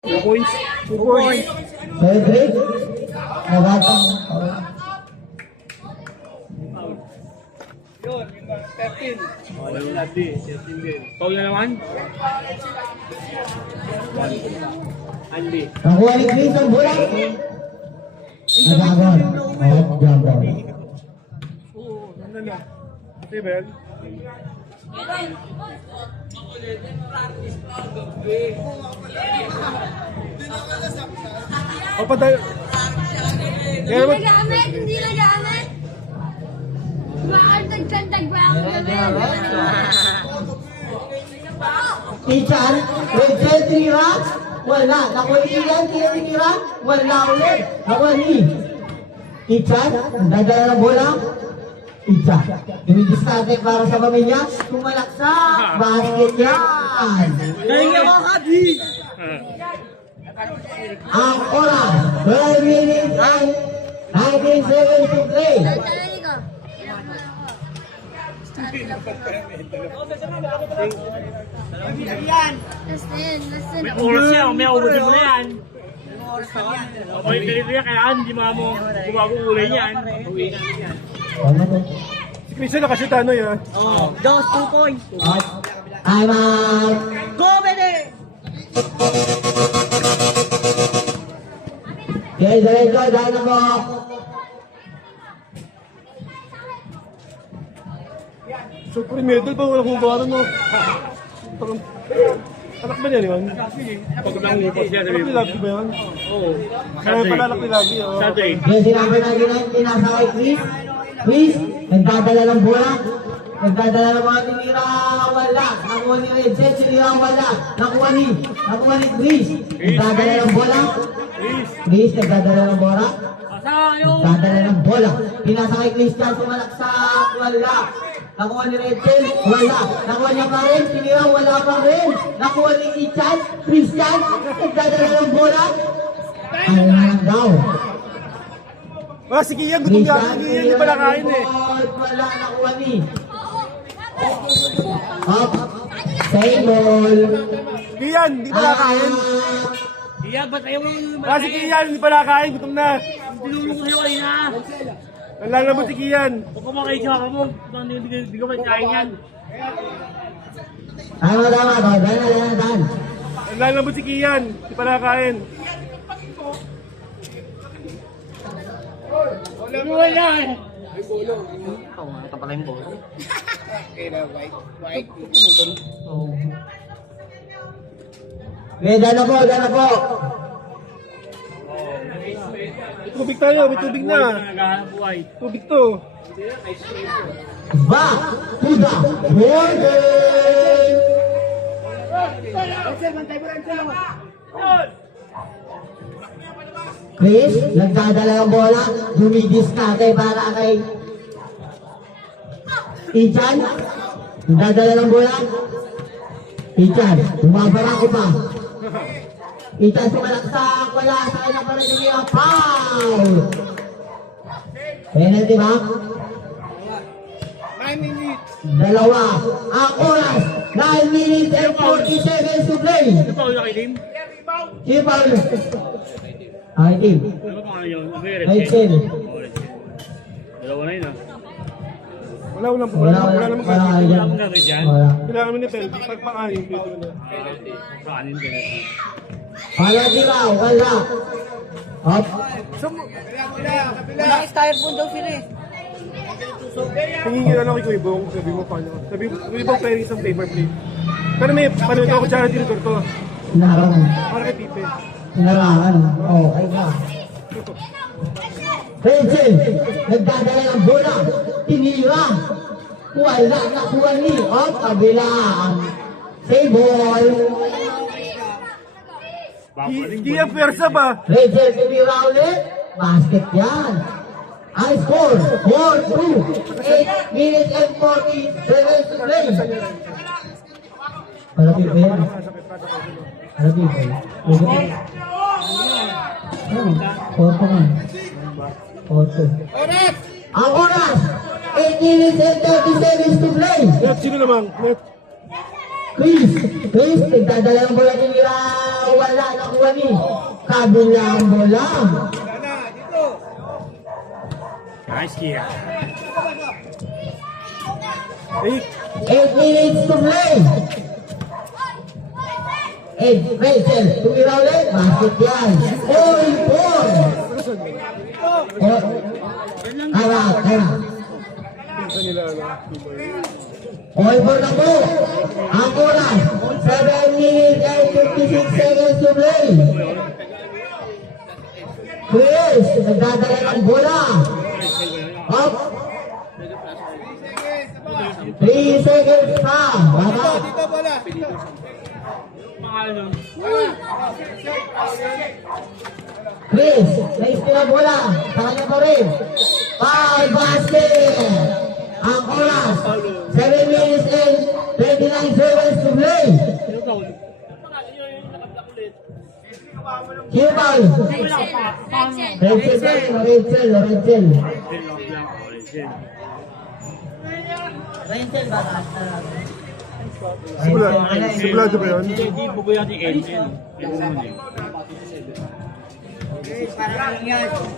2 points. 2 points. Celebrate. Nagatang. Yun, yung 13. Oh, yung Ladi. 13 din. Paul na naman. Andy. Nakuha ni Chris ang bola. Nagagon. Nagagon. Oo, nandun na. Tibel. O pa tayo. Hindi nagamit, hindi nagamit. Maartag-tantag ba ako naman? Tichan, Rachel Tira, wala. Nakuha ni Ian, Tira, wala ulit. Nakuha ni Tichan, nagdala ng bola. Tichan, dumidistante para sa pamilya. Tumalaksa, basket yan. Galing ako, Hadi! Ang oras, 12 minutes and 19 seconds to play. Tantali ko. Listen. May oras yan, may oras mo na yan. May ganito yan, kaya hindi mo gumagulay niyan. Si Christian nakashoot ano yan? Oh, those 2 points. Time out. Go, Bede! Okay, diretso, dahil na po. Super medal pa, wala kong baro no. Anak ba niya yun? Pag nangupas siya sabi mo. Lagi ba yan? Oo. Kaya palalak ni Lagi. Saturday. Yung sinabi natin na pinasa kay Chris. Chris, nagdadala ng bola. Nagdadala ng mga tinira, wala. Nakuha ni Rachel, tinira, wala. Nakuha ni Chris. Nagdadala ng bola. Chris, nagdadala ng bola. Nagdadala ng bola. Pinasa kay Christian, sumalaksak, wala. Nakuha ni Rachel, wala. Nakuha niya pa rin, tinira, wala pa rin. Nakuha ni Ichan, Christian, nagdadala ng bola. Ano naman daw? Ah, si Kian, gutom yan. Hindi pa nakain eh. Wala, nakuha ni. Up. Same ball. Kian, hindi pa nakain. Iya, ba't ayaw mo? Ah, si Kian, hindi pa nakain. Gutom na. Tinulong ko sa'yo kanina. Nalalabot si Kian. Huwag ko makain sa mo. Hindi ko kain yan. Tama. Dan. Nalalabot si Kian. Hindi pa nakain. Wala eh. Oo, ito pala yung ball. Okay, dala po. Tubig tayo, may tubig na. Tubig to. Back to the border. Chris, nagdadala ng bola. Dumidiskarte para kay Ichan. Nagdadala ng bola. Ichan, bumabara ko pa. Ichan sumalaksak. Wala sa kanya para niya. Foul! Penalty ba? 9 minutes. Dalawa. Ang oras, 9 minutes and 40 seconds to play. Ito pa ulit kay Tim. Sino pa ulit? Ay, team. Ano pa yun? Ay, team. Dalawa na yun ah. Wala Wala naman kayo dyan. Wala naman dyan. Wala. Kailangan mo ni Pel. Pagpakain. Pwede mo na. Pagpakain ka na. Wala tira, wala. Up. Wala styrofoam daw sila eh. Tingin ano kay Kuya Bong, sabi mo paano. Sabi mo, Kuya Bong pairing isang paper plate. Pero may paano ito ako charity record to. Sinarang. Para kay Pipe. Sinarangan. Oo, ay ka. Rachel, nagdadala ng bola. Tinira. Wala, nakuha ni. Up, kabilang. Save ball. Hindi ang pwersa ba? Rachel, tinira ulit. Basket yan. High score, 4-2. 8 minutes and 40 seconds to play. Malapit ba yan? Malapit ba yan? Photo nga. Photo. Ang oras, 8 minutes and 30 seconds to play. Net, sino naman? Net. Chris, nagdadala ng bola tinira. Wala, nakuha ni. Kabilang bola. Nice kill. 8 minutes to play. Rachel, tumira ulit. Basket yan. All 4. Kaya. All 4 na po. Ang oras. 7 minutes and 56 seconds to play. Chris, nagdadala ng bola. Up. 3 seconds pa. Baba. Chris, nice na bola. Sa kanya pa rin. 5 basket. Ang oras. 7 minutes and 29 seconds to play. Sino ba? Rachel. Sigurado ba yun? Hindi po ba yung engine?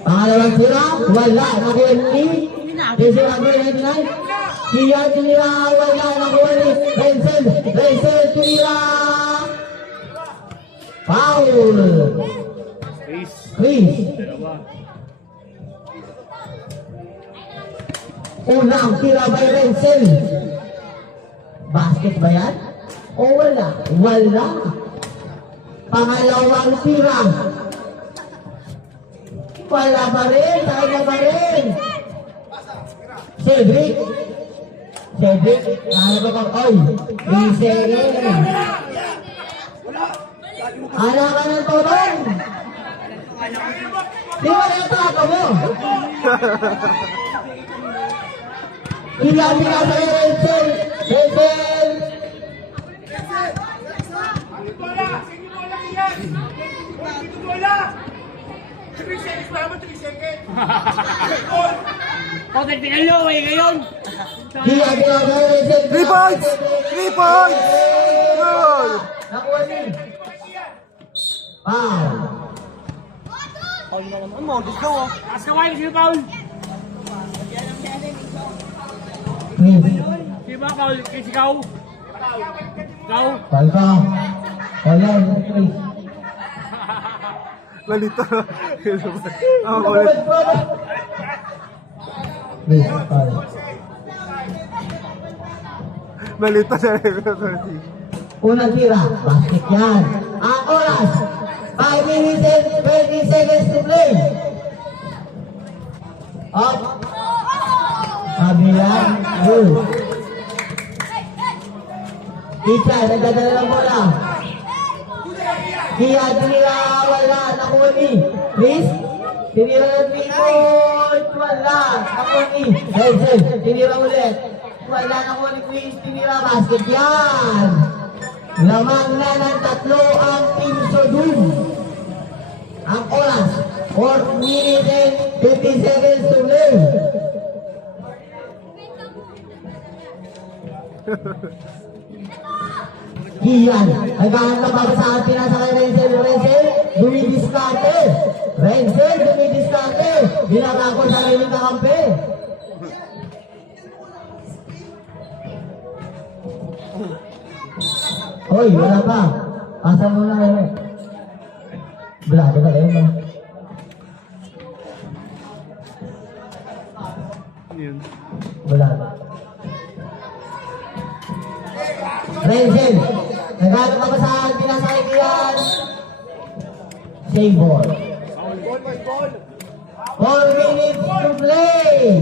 Pangalawang tira, wala. Nakuha ni Rachel ang 99. Kaya tinira, wala. Nakuha ni Rachel tinira. Foul. Chris. Unang tira by Rachel. Basket ba yan? O wala? Wala. Pangalawang tira. Wala pa rin. Kaya pa rin. Cedric. Ano ba bang? Oy. 3 seconds. Ala ka ng tutong. Di ba nataka mo? Ilan sa Rachel. Kontek tingnan nyo, ngayon. Ilan sa Rachel. 3 points! 3 points! Goal! Nakuha din. Foul. Taas ka kayo, sino Paul? Sino ba Paul? Kasi ikaw? Ikaw? Palka. Wala. Chris. Lalito. Ako ulit. Chris. Foul. Lalito na rin. Unang tira, basket yan. Ang oras, 5 minutes and 20 seconds to play. Up. Kabilang, goal. Isa, nagdadala ng bola. Kaya tinira, wala, nakuha ni Chris. Tinira ng 3 point, wala, nakuha ni Rachel. Tinira ulit. Wala, nakuha ni Chris. Tinira, basket yan. Lamang na ng 3 ang Team Sodom. Ang oras, 4 minutes and 50 seconds to play. Iyan, naghahanap na ba sa atin na sa kay Renzel, dumidiskarte. Renzel, dumidiskarte. Binatako sa liling kakampi. Hoy, wala pa. Asa mo na kayo? Blado ka kayo, no? Blado. Renzel, naghahanap na ba sa atin na sa kaibigan? Save ball. 4 minutes to play.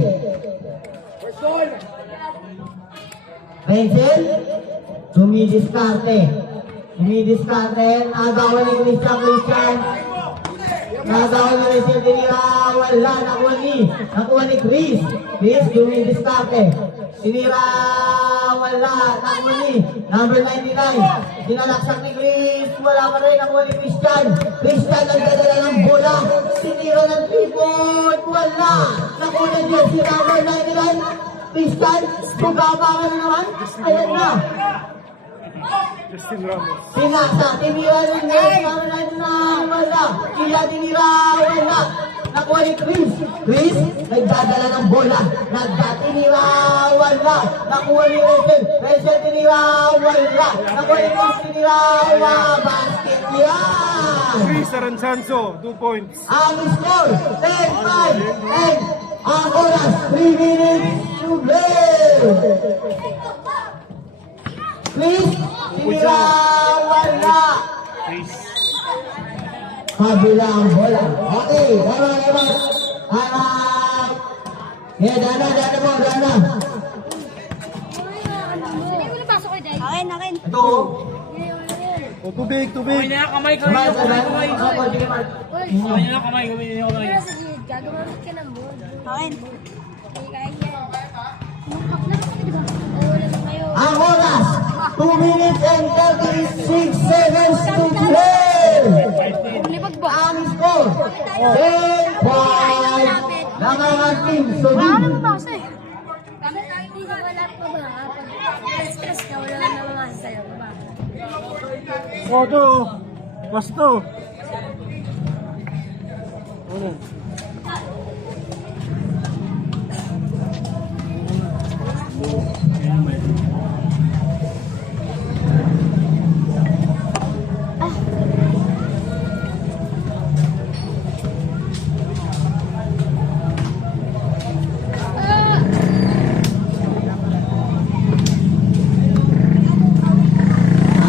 Renzel, dumidiskarte. Nagawa ni Christian. Nagawa ni Renzel tinira. Wala, nakuha ni Chris. Chris, dumidiskarte. Tinira, wala, nakuha ni number 99. Dinalaksak ni Chris. Wala pa rin, nakuha ni Christian. Christian, nagdadala ng bola. Tinira ng 3 point. Wala, nakuha ni si number 99. Christian, bumaba ka na naman. Ayan na. Justin Ramos. Pinasa, tinira ni Nels, na wala. Kila tinira, wala. Nakuha ni Chris. Chris, nagdadala ng bola. Tinira, wala. Nakuha ni Rachel. Rachel, tinira, wala. Nakuha ni Chris, tinira, wala. Basket yan. Chris Aranzanzo, 2 points. Ang score, 10-5. And ang oras, 3 minutes to play. Chris, tinira, wala. Chris. Kabila ang bola. Okay, tama. Anak. Yeah, dana mo, dana. Hindi mo napasok ko, Day. Akin. Ito. Oh, tubig. Kamay. Ako, sige, Mark. Kamay. Pero sa gilid ka, gumamit ka ng board. Akin. Kaya yan. Nung na kasi, di ba? Wala na kayo. Ang oras, 2 minutes and 36 seconds to play. Lumipag ba? Ang score, 10-5 ng mga team. So, Kasi hindi ka wala pa ba? Pag stress ka, wala na mga sa'yo. Ba? Oh, to. Basta. Ano?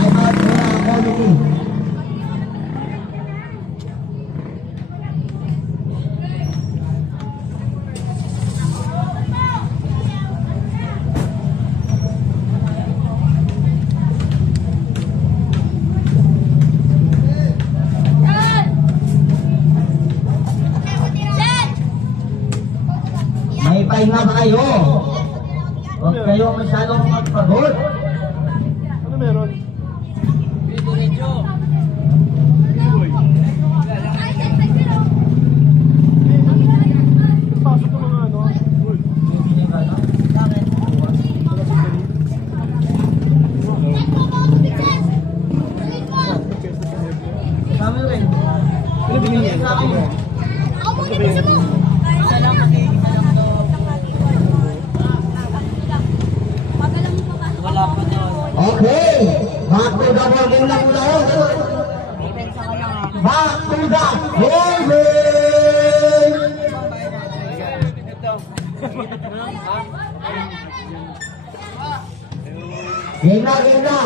I'm out muna ang committee. May pahinga ba kayo? Huwag kayo masyadong magpagod. Ano meron? Pasok ng mga ano. Uy. Kami rin. Ano binili yan? Ako muna gusto mo. Okay. Back to the ball game lang muna yun. Back to the ball game. Game na.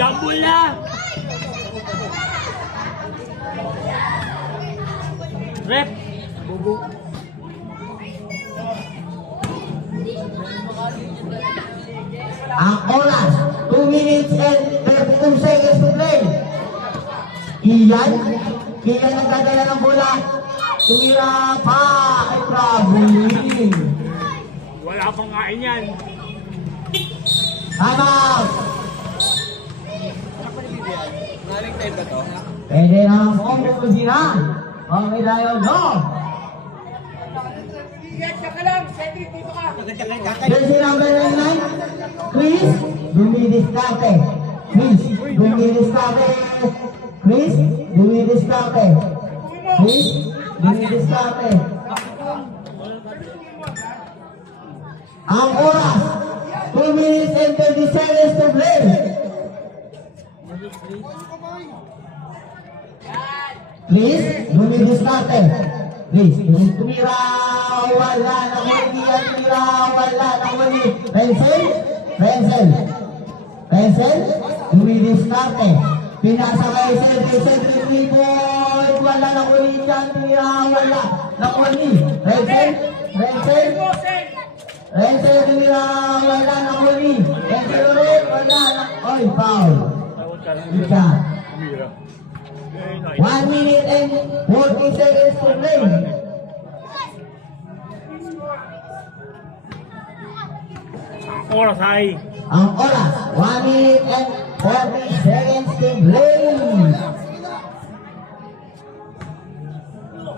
Jambul na! Rep! Ang oras, 2 minutes and 32 seconds to play. Iyan nagdadala ng bola. Tumira pa ay traveling. Wala pang kain yan. Time out. Pwede na ang phone kung sila. Okay tayo, no? Jersey number 99, Chris, dumidiskarte. Chris, dumidiskarte. Chris, dumidiskarte. Chris, dumidiskarte. Ang oras, 2 minutes and 30 seconds to play. Chris, dumidiskarte. Chris, tumira, wala na huli, tumira, wala na huli. Pencil, dumidiskarte. Pinasa kay Cedric 3 point, wala na huli dyan, tumira, wala na huli. Pencil, tumira, wala na huli. Pencil ulit, wala na, oy, foul. Ika. 1 minute and 40 seconds to play. Oras ay. Ang oras, 1 minute and 40 seconds to play.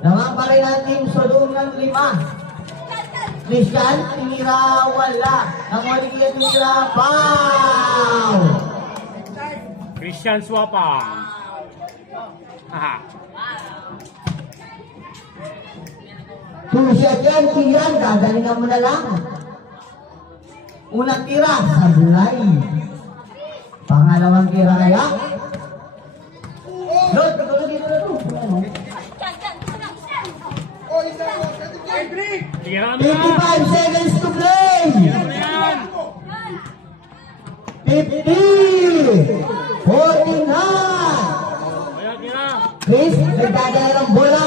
Naman pa rin ang Team Sodom ng 5. Christian, tinira, wala. Nakuha ni Kian, tinira, foul! Christian Swapa. Aha. 2 shot yan, Kian, gagalingan mo na lang. Unang tira, sablay. Pangalawang tira kaya. Lord, pagkakas dito na ito. Ano? Tira mo yan. 55 seconds to play. Tira mo yan. 50. 49. Kaya tira. Chris, nagdadala ng bola.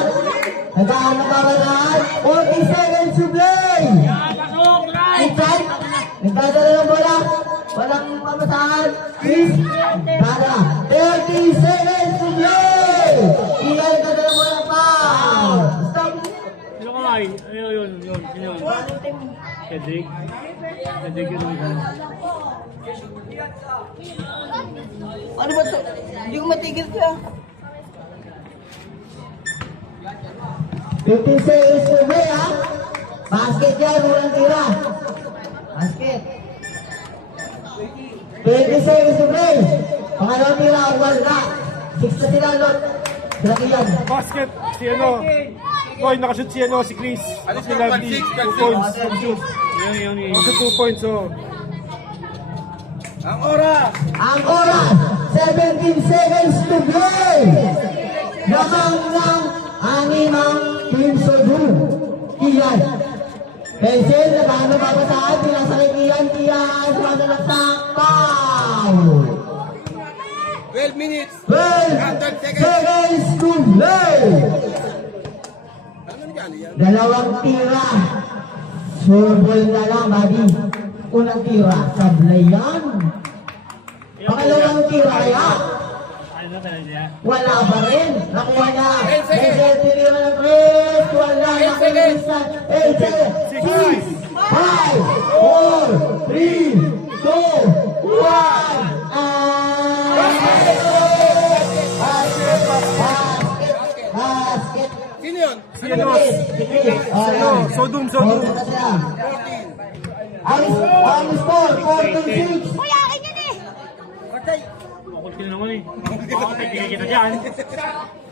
Nagdaan ng babalaan. 40 seconds to play. Yan, pasok. Drive. Richard, nagdadala ng bola. Walang pamasahan. Chris, nagdadala. 30 seconds to play. Ilan nagdadala ng bola pa. Stop. Sino ka ay? Ayun, yun. Sino yun? Cedric. Cedric yun. Ano ba ito? Hindi ko matigil siya. 15 seconds to play, ha? Basket yan, walang tira. Basket. 20 seconds to play. Pangalawang tira, wala. 6 na sila, Lot. Sila yan. Basket, si ano. Boy, nakashoot si ano, si Chris. Si Lovely, 2 points. Shoot. Yun. Also 2 points, oh. Ang oras, 17 seconds to play. Lamang ng animang Team Sodom. Kian. Pencil, nabano babasahan, pinasakay Kian, sumasalaksak, foul. 12 minutes. 12 seconds to play. Dalawang tira. Surbol na lang, buddy. Unang tira, sablayan. Pangalawang tira kaya. Ano na talaga? Wala pa rin. Nakuha niya. Pencil, tinira ng Chris. Wala. 8 seconds. 8 seconds. 6, 5, 4, 3, 2, 1. Basket. Sino yun? Si ano, Sodom. Ang score, 14-6. Kuya, akin yan eh! Makultil naman eh. Baka tayo kita dyan.